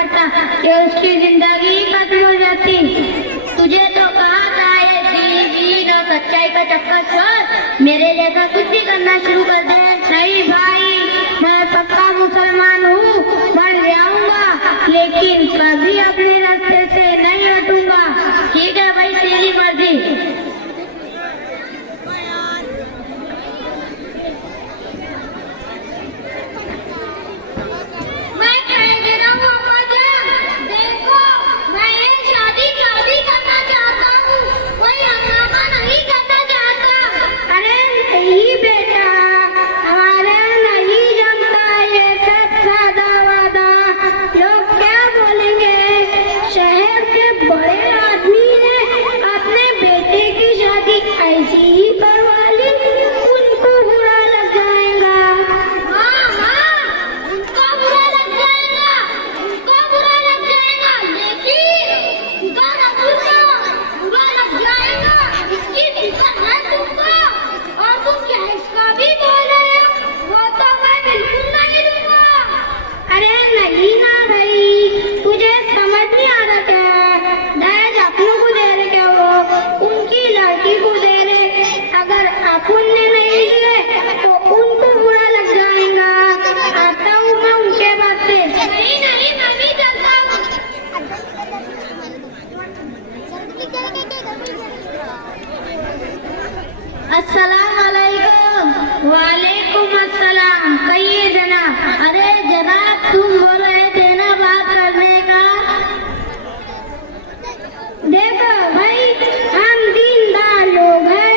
पड़ता कि उसकी जिंदगी खत्म हो जाती। तुझे तो कहा था ये दीन और सच्चाई का चक्कर छोड़ मेरे जैसा कुछ भी करना शुरू कर दे। नहीं भाई, मैं पक्का मुसलमान हूँ, बन जाऊंगा, लेकिन कभी अपने रास्ते से नहीं हटूंगा। ठीक है भाई, तेरी मर्जी। अस्सलाम वालेकुम। वालेकुम अस्सलाम। कहिए जनाब। अरे जनाब, तुम बोल रहे थे ना बात करने का। देखो भाई, हम दीनदार लोग हैं,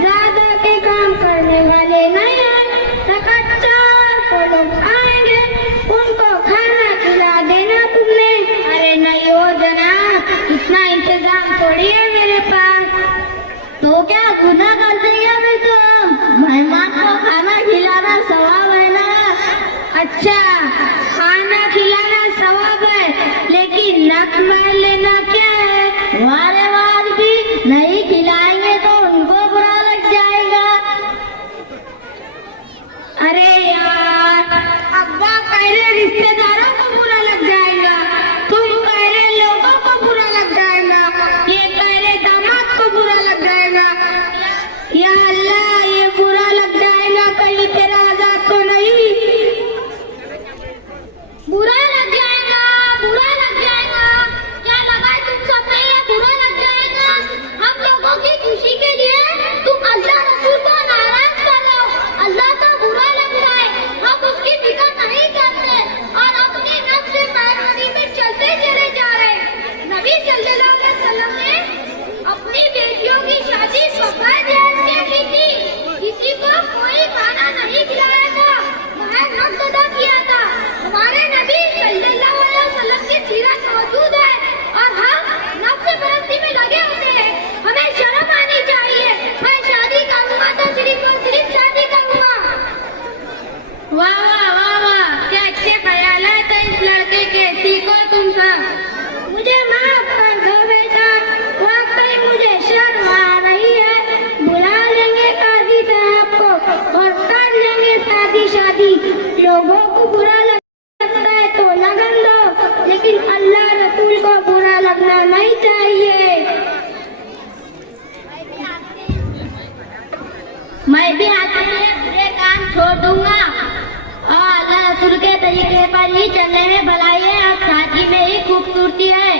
ज्यादा के काम करने वाले नहीं हैं। चार लोग आएंगे, उनको खाना खिला देना तुमने। अरे नहीं हो जनाब, इतना इंतजाम थोड़ी है मेरे पास। तो क्या गुनाह करते क्या मैं? तो मेहमान को खाना खिलाना सवाब है ना। अच्छा, खाना खिलाना सवाब है, लेकिन नक मार लेना क्या है? हमारे बाद भी नहीं खिलाएंगे तो उनको बुरा लग जाएगा। अरे यार, अब्बा पहले रिश्तेदारों को बुरा लग जाएगा, तुम पहले लोगों को बुरा लग जाएगा, ये पहले दामाद को बुरा लग जाएगा। या अल्लाह, ये बुरा लग जाएगा, कहीं तेरा आजाद तो नहीं? बुरा लग जाएगा, बुरा लग जाएगा। क्या लगा है तुम सब में ये बुरा लग जाएगा? हम लोगों की खुशी के लिए तुम अल्लाह रसूल को नाराज कर लो। अल्लाह का बुरा लग जाए, हम उसकी फिक्र नहीं करते और अपनी नफ्स पैरवी में चलते चले जा रहे। नबी सल्लल्लाहु अलैहि वसल्लम ने अपनी बेटियों की शादी सफायत की थी। किसी को कोई खाना नहीं खिलाया था, वह नफ्स अदा किया था। हमारे नबी सल्लल्लाहु अलैहि वसल्लम की सीरत मौजूद है और हम नफ्स परस्ती में लगे होते हैं। हमें शर्म आनी चाहिए। मैं शादी करूंगा तो सिर्फ और सिर्फ शादी करूंगा। वाह वाह वाह वाह, क्या अच्छे ख्यालात है इस लड़के के। सीखो तुम सब। मुझे माफ कर दो बेटा, वाकई मुझे शर्म आ रही है। बुला लेंगे काजी साहब को और कर लेंगे शादी। लोगों को बुरा लगता है तो लगन दो, लेकिन अल्लाह रसूल को बुरा लगना नहीं चाहिए। मैं भी आज से बुरे काम छोड़ दूंगा और अल्लाह रसूल के तरीके पर ही चलने में भलाई है और शादी में ही खूबसूरती है।